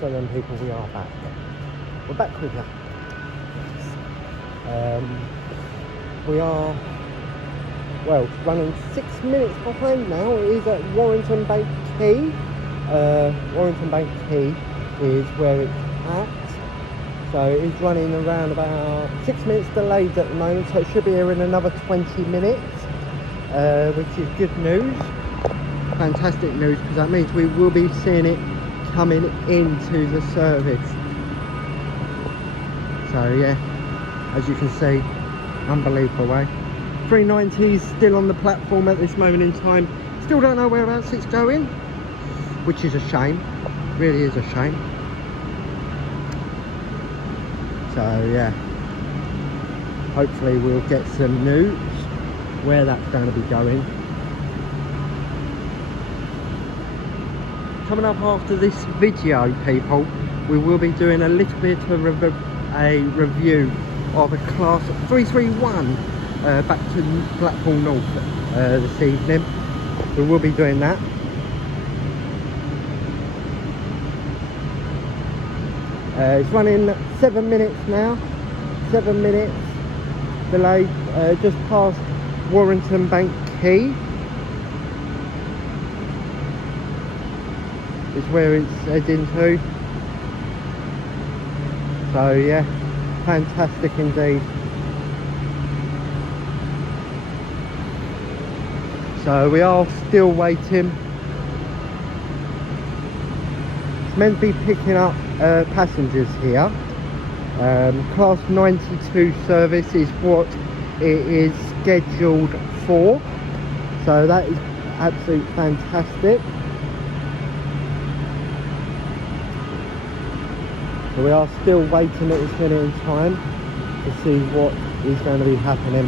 So then people, we are back. We're back with you. We are, well, running 6 minutes behind now. It is at Warrington Bank Quay. Warrington Bank Quay is where it's at. So it's running around about 6 minutes delayed at the moment. So it should be here in another 20 minutes, which is good news. Fantastic news, because that means we will be seeing it coming into the service. So yeah, as you can see, unbelievable, eh? 390 is still on the platform at this moment in time. Still don't know whereabouts it's going, which is a shame. Really is a shame. So yeah, hopefully we'll get some news where that's going to be going. Coming up after this video, people, we will be doing a little bit of a review of a class 331 back to Blackpool North this evening. We will be doing that. It's running 7 minutes now, 7 minutes delayed, just past Warrington Bank Quay is where it's heading to. So yeah, fantastic indeed. So we are still waiting. It's meant to be picking up passengers here. Class 92 service is what it is scheduled for. So that is absolutely fantastic. So we are still waiting at this minute in time to see what is going to be happening.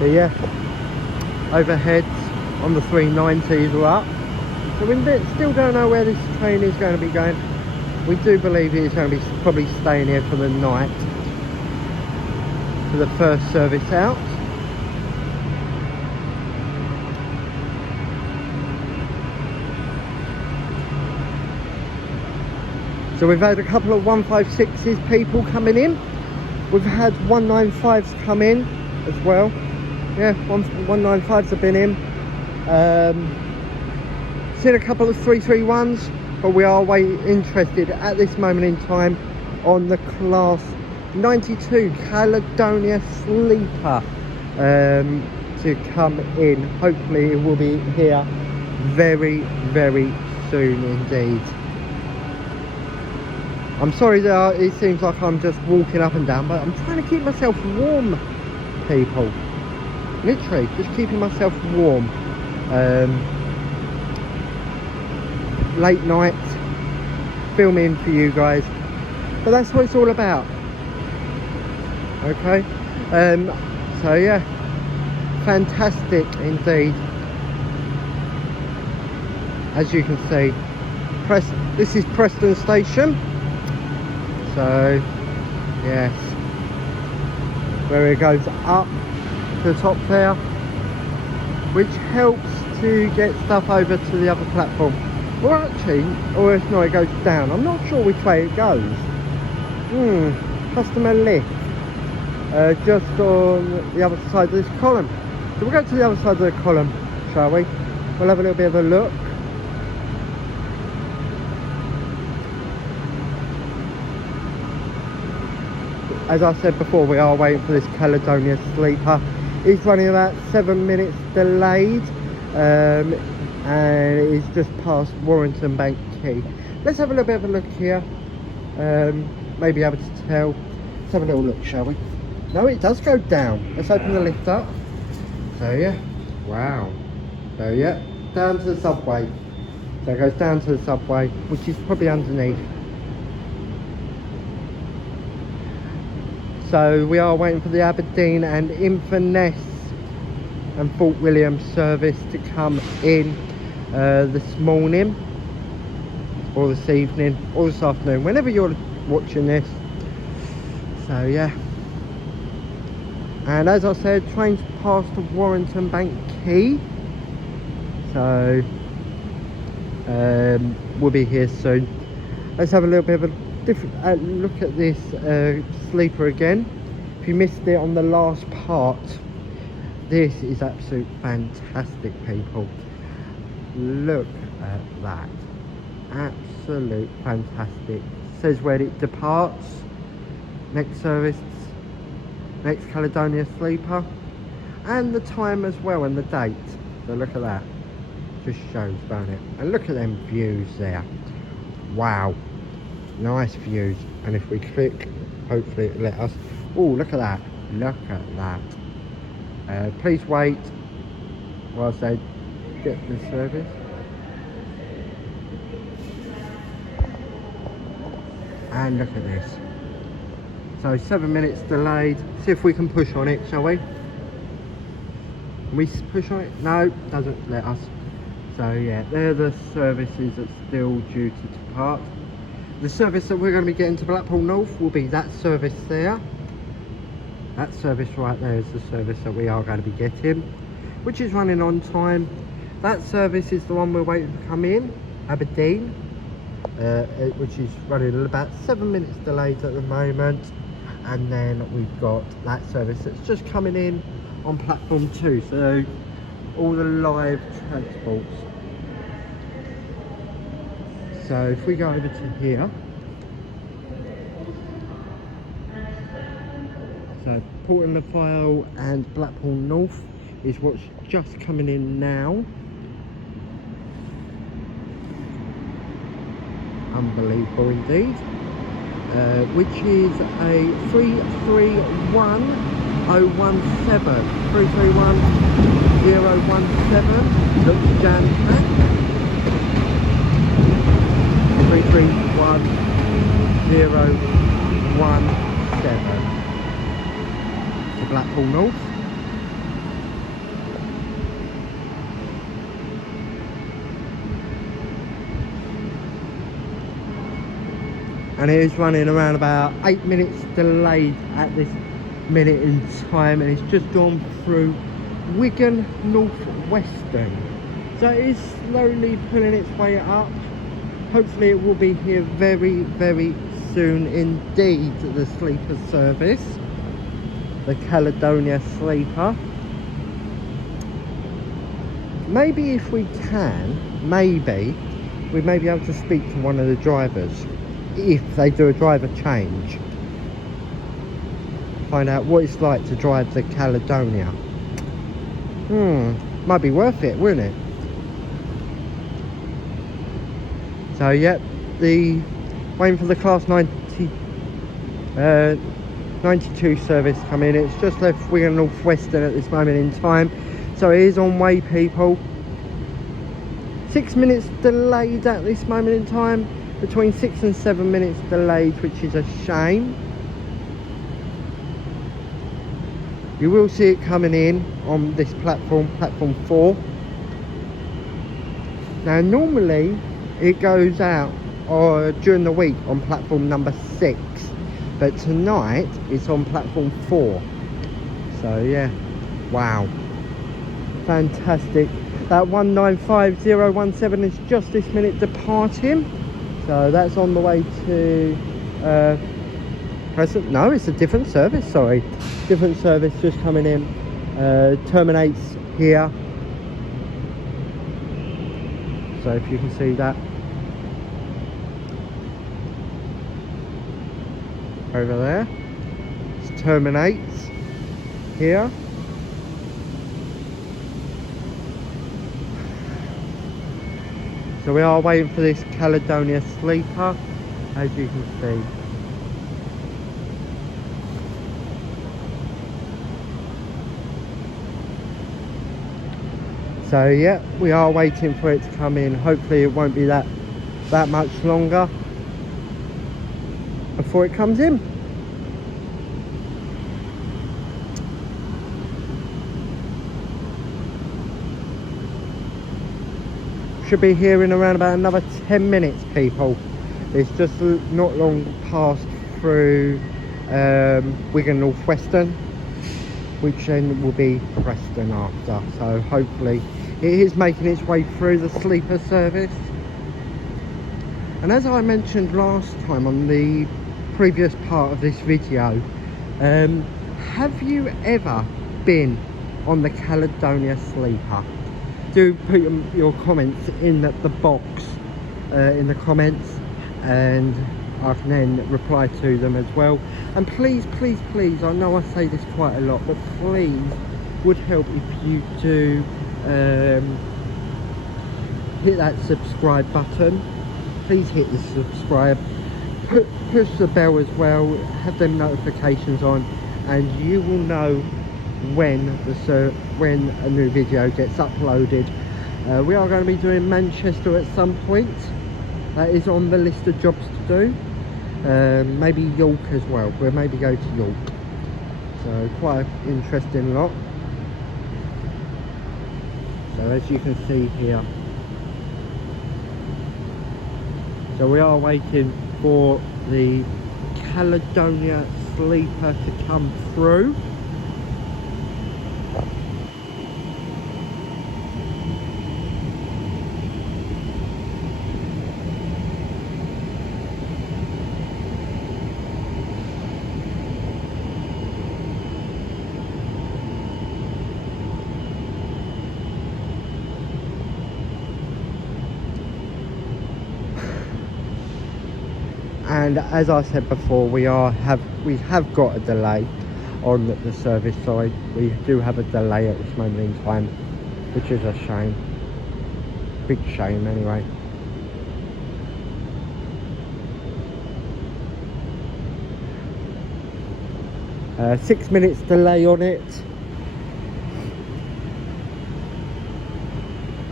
But yeah, overheads on the 390s are up. So we still don't know where this train is going to be going. We do believe it is going to be probably staying here for the night, for the first service out. So we've had a couple of 156s people coming in. We've had 195s come in as well. Yeah, 195s have been in. Seen a couple of 331s, but we are interested at this moment in time on the class 92 Caledonia sleeper to come in. Hopefully it will be here very, very soon indeed. I'm sorry that it seems like I'm just walking up and down, but I'm trying to keep myself warm, people. Literally, just keeping myself warm. Late night filming for you guys, but that's what it's all about. Okay, so yeah, fantastic indeed. As you can see, this is Preston station. So yes, where it goes up to the top there, which helps to get stuff over to the other platform. Or actually, or if not, it goes down. I'm not sure which way it goes. Customer lift. Just on the other side of this column. So we'll go to the other side of the column, shall we? We'll have a little bit of a look. As I said before, we are waiting for this Caledonia sleeper. It's running about 7 minutes delayed. And it's just past Warrington Bank Quay. Let's have a little bit of a look here. Maybe able to tell. Let's have a little look, shall we? No, it does go down. Let's open the lift up. So yeah, wow. So yeah, down to the subway. So it goes down to the subway, which is probably underneath. So we are waiting for the Aberdeen and Inverness and Fort William service to come in this morning, or this evening, or this afternoon, whenever you're watching this. So yeah, and as I said, trains past Warrington Bank Quay. So We'll be here soon. Let's have a little bit of a different look at this sleeper again. If you missed it on the last part, this is absolute fantastic, people. Look at that, absolute fantastic. Says where it departs, next service, next Caledonia sleeper, and the time as well and the date. So look at that, just shows, don't it? And look at them views there. Wow, nice views. And if we click, hopefully it'll let us. Oh, look at that, look at that. Please wait whilst they get the service. And look at this. So 7 minutes delayed. See if we can push on it, shall we? Can we push on it? No, doesn't let us. So yeah, they're the services that's still due to depart. The service that we're going to be getting to Blackpool North will be that service there. That service right there is the service that we are going to be getting, which is running on time. That service is the one we're waiting to come in, Aberdeen, which is running about 7 minutes delayed at the moment. And then we've got that service that's just coming in on platform 2, so all the live transports. So if we go over to here, so Port in the File and Blackpool North is what's just coming in now. Unbelievable indeed. Which is a 331017. 331017. Looks jam-packed. 331017. To Blackpool North. And it is running around about 8 minutes delayed at this minute in time, and it's just gone through Wigan Northwestern. So it is slowly pulling its way up. Hopefully it will be here very, very soon indeed, the sleeper service, the Caledonia sleeper. Maybe if we can, maybe we may be able to speak to one of the drivers if they do a driver change. Find out what it's like to drive the Caledonia. Might be worth it, wouldn't it? So yep, waiting for the class 92 service to come in. It's just left Wigan Northwestern at this moment in time, so it is on way, people. 6 minutes delayed at this moment in time, between 6 and 7 minutes delayed, which is a shame. You will see it coming in on this platform 4. Now normally it goes out during the week on platform number 6, but tonight it's on platform 4. So yeah, wow, fantastic. That 195017 is just this minute departing. So that's on the way to Preston. No, it's a different service, sorry. Different service just coming in. Terminates here. So if you can see that. Over there. It terminates here. So we are waiting for this Caledonia sleeper, as you can see. So yeah, we are waiting for it to come in. Hopefully it won't be that much longer before it comes in. Should be here in around about another 10 minutes, people. It's just not long passed through Wigan Northwestern, which then will be Preston after. So hopefully it is making its way through the sleeper service. And as I mentioned last time on the previous part of this video, have you ever been on the Caledonia Sleeper? Do put your comments in the box in the comments, and I can then reply to them as well. And please, please, please, I know I say this quite a lot, but please, would help if you do hit that subscribe button. Please hit the subscribe, push the bell as well, have them notifications on, and you will know when a new video gets uploaded. We are going to be doing Manchester at some point. That is on the list of jobs to do. Maybe York as well. We'll maybe go to York. So quite an interesting lot. So as you can see here, so we are waiting for the Caledonia Sleeper to come through. And as I said before, we have got a delay on the service side. We do have a delay at this moment in time, which is a shame. Big shame anyway. Uh, 6 minutes delay on it.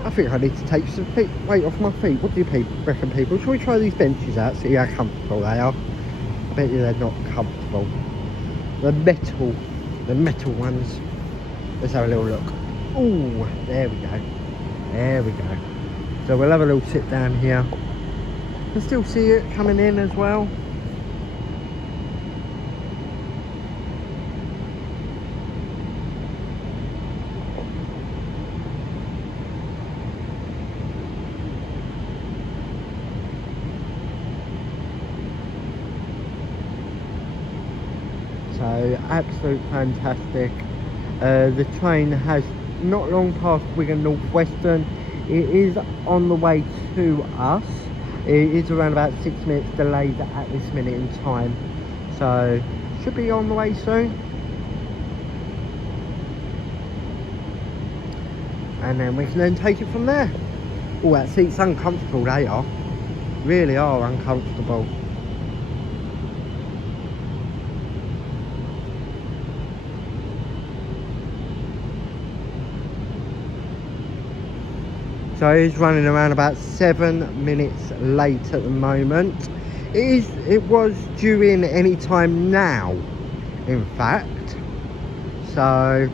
I think I need to take some weight off my feet. What do you reckon, people? Shall we try these benches out, see how comfortable they are? I bet you they're not comfortable. The metal ones. Let's have a little look. Oh, there we go. There we go. So we'll have a little sit down here. You can still see it coming in as well. So absolute fantastic. The train has not long past Wigan North Western. It is on the way to us. It is around about 6 minutes delayed at this minute in time, so should be on the way soon. And then we can then take it from there. Oh, that seat's uncomfortable, they are. Really are uncomfortable. So it's running around about 7 minutes late at the moment. It was due in any time now, in fact. So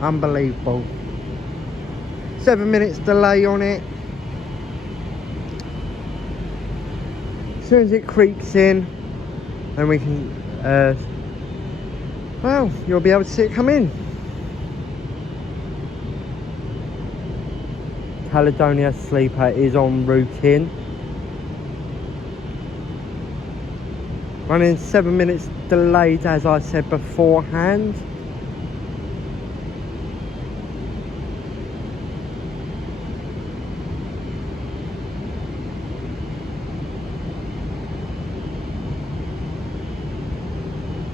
unbelievable. 7 minutes delay on it. As soon as it creeps in, then we can well, you'll be able to see it come in. Caledonia Sleeper is en route in. Running 7 minutes delayed, as I said beforehand.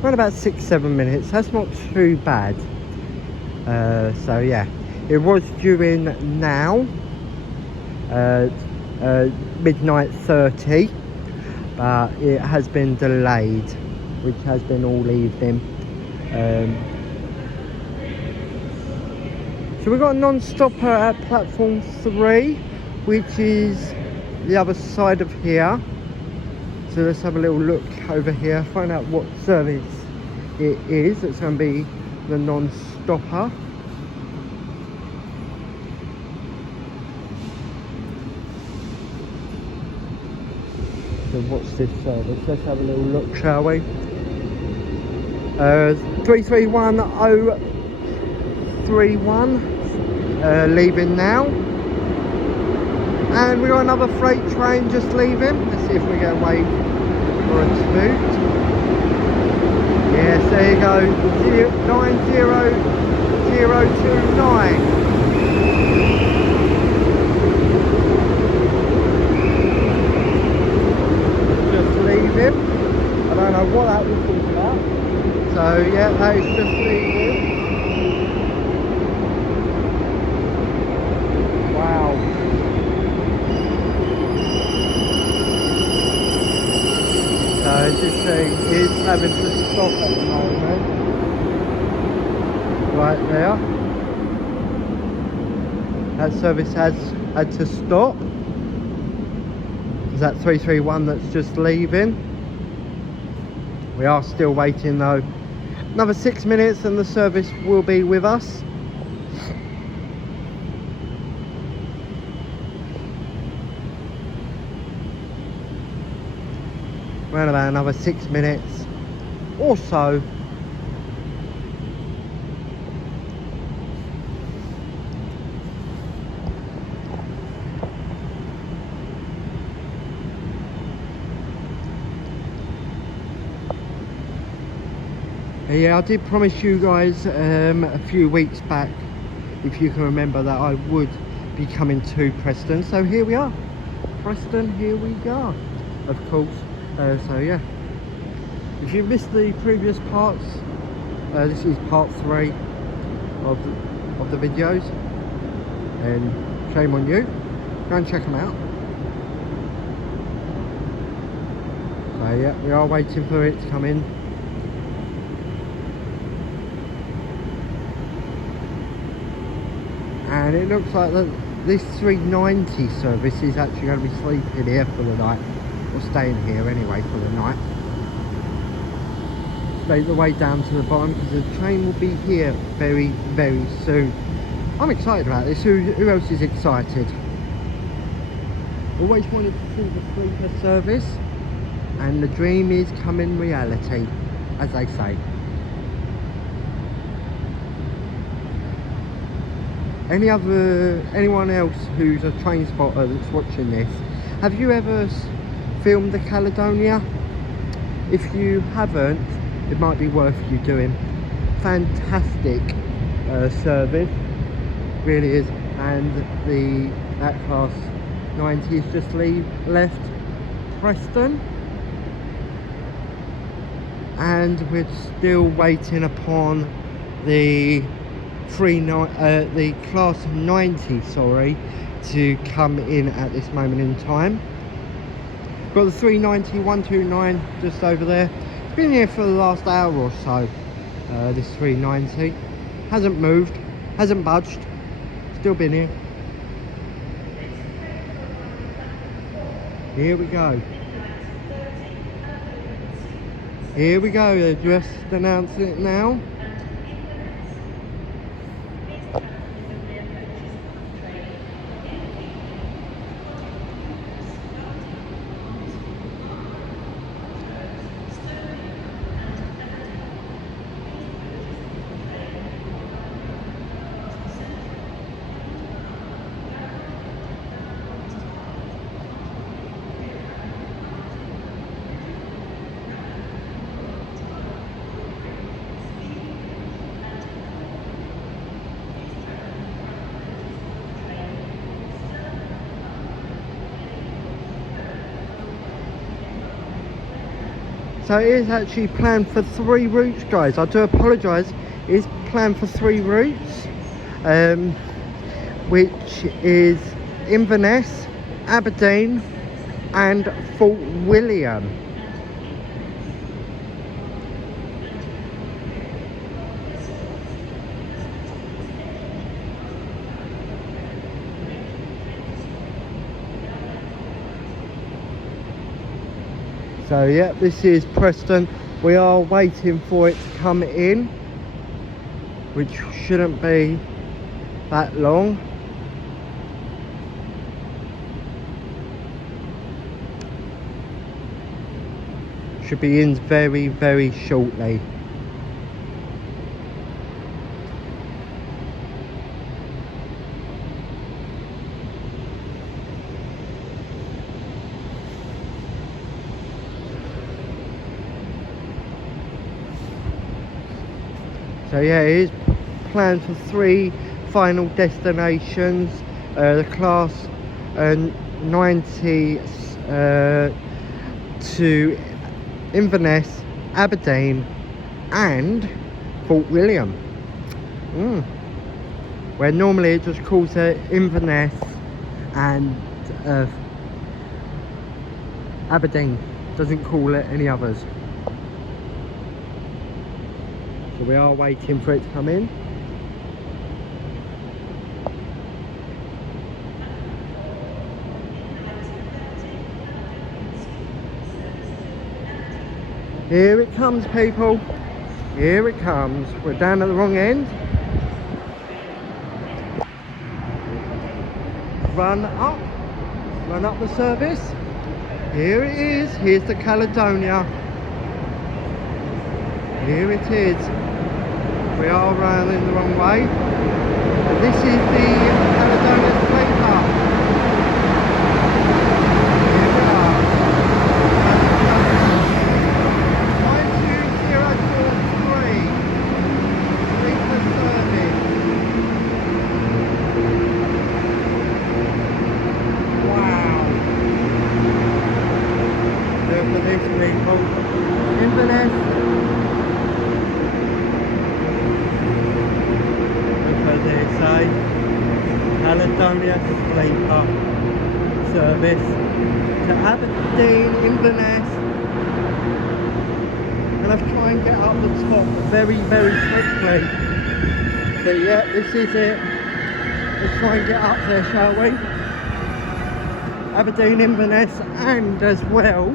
Around about 6-7 minutes. That's not too bad. So yeah, it was due in now. Midnight 30, but it has been delayed, which has been all evening. So we've got a non-stopper at platform 3, which is the other side of here. So let's have a little look over here, find out what service it is. It's going to be the non-stopper. So what's this service? Let's have a little look, shall we? 331031, leaving now. And we got another freight train just leaving. Let's see if we get a wave or a toot. Yes, there you go. 90029. Just leaving. I don't know what that was all about. So yeah, that is just leaving. Wow. So this thing is having to stop at the moment. Right there. That service has had to stop. Is that 331 that's just leaving? We are still waiting though. Another 6 minutes and the service will be with us. Around about another 6 minutes or so. Yeah, I did promise you guys a few weeks back, if you can remember, that I would be coming to Preston. So here we are, Preston, here we go, of course. So yeah, if you missed the previous parts, this is part 3 of the videos, and shame on you. Go and check them out. So yeah, we are waiting for it to come in. And it looks like that this 390 service is actually going to be sleeping here for the night, or staying here anyway for the night. Make the way down to the bottom because the train will be here very, very soon. I'm excited about this. Who else is excited? Always wanted to see the sleeper service, and the dream is coming reality, as they say. Anyone else who's a train spotter that's watching this, have you ever filmed the Caledonia? If you haven't, it might be worth you doing. Fantastic service, really is. And that class 90 has just left Preston, and we're still waiting upon the the class 90, sorry, to come in at this moment in time. Got the 390 129 just over there. Been here for the last hour or so. This 390 hasn't moved, hasn't budged, still been here. Here we go. Here we go, they're just announcing it now. So it is actually planned for 3 routes, guys. I do apologise. It is planned for 3 routes, which is Inverness, Aberdeen and Fort William. So yeah, this is Preston. We are waiting for it to come in, which shouldn't be that long. Should be in very, very shortly. So yeah, it is planned for 3 final destinations. The class 90 to Inverness, Aberdeen and Fort William. Where normally it just calls it Inverness and Aberdeen, doesn't call it any others. So we are waiting for it to come in. Here it comes, people. Here it comes. We're down at the wrong end. Run up the service. Here it is. Here's the Caledonia. Here it is. We are running the wrong way. And this is the Caledonia sleeper. Here we are. 92043. Sleeper service. Wow. Look at this, people. Inverness. They say Caledonia sleeper service to Aberdeen, Inverness, and I've tried and get up the top very quickly. But yeah, this is it. Let's try and get up there, shall we? Aberdeen, Inverness, and as well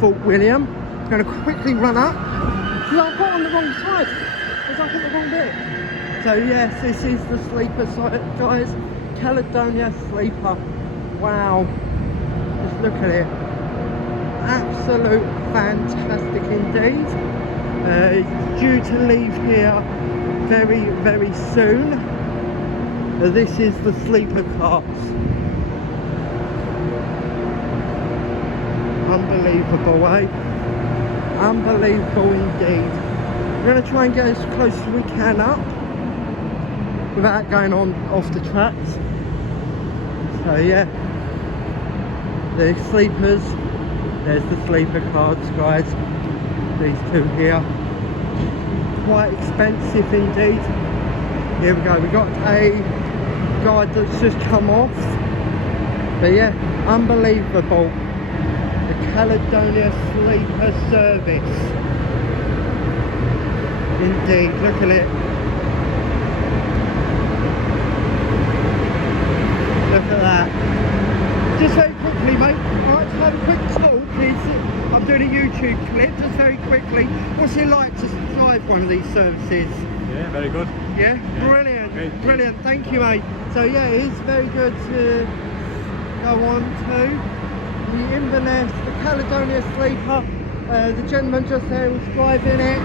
Fort William. I'm going to quickly run up because I've got on the wrong side because I've got the wrong bit. So yes, this is the sleeper site, guys. Caledonia sleeper. Wow. Just look at it. Absolute fantastic indeed. It's due to leave here very soon. This is the sleeper class. Unbelievable, eh? Unbelievable indeed. We're going to try and get as close as we can up without going on off the tracks. So yeah, the sleepers, there's the sleeper cards, guys. These two here, quite expensive indeed. Here we go, we got a guide that's just come off. But yeah, unbelievable. The Caledonia sleeper service. Indeed, look at it. Look at that. Just very quickly, mate. Alright, to have a quick talk, I'm doing a YouTube clip, just very quickly. What's it like to drive one of these services? Yeah, very good. Yeah? Brilliant. Okay. Brilliant. Thank you, mate. So yeah, it is very good to go on to the Inverness, the Caledonia sleeper. The gentleman just there was driving it.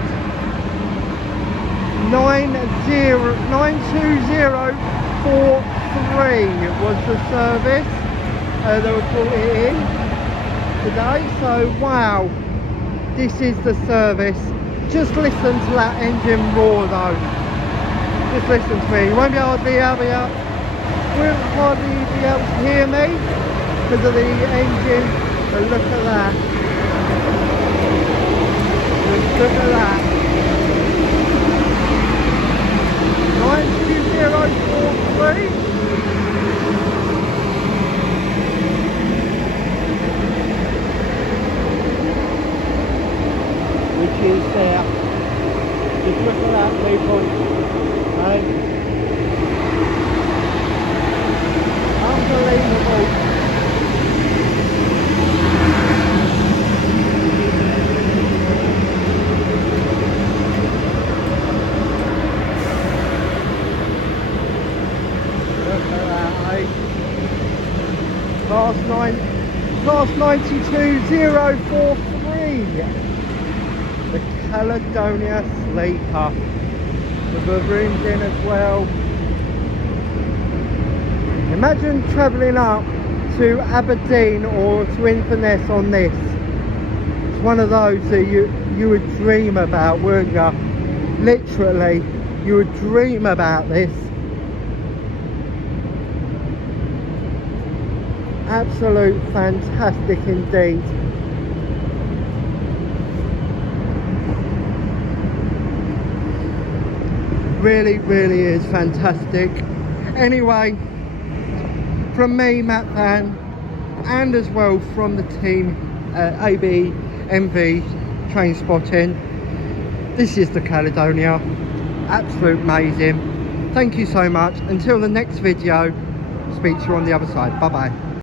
92043 was the service that was brought in today. So wow, this is the service. Just listen to that engine roar though. Just listen to me. You won't be able to hardly be able to hear me because of the engine. But look at that. Just look at that. 92043. Which is there. Just look at that, people. Right? Unbelievable. Class 92043, the Caledonia sleeper with the rooms in as well. Imagine travelling up to Aberdeen or to Inverness on this. It's one of those that you would dream about, wouldn't you? Literally, you would dream about this. Absolute fantastic indeed. Really, really is fantastic. Anyway, from me, Matt Van, and as well from the team ABMV Train Spotting, this is the Caledonia. Absolute amazing. Thank you so much. Until the next video, speak to you on the other side. Bye bye.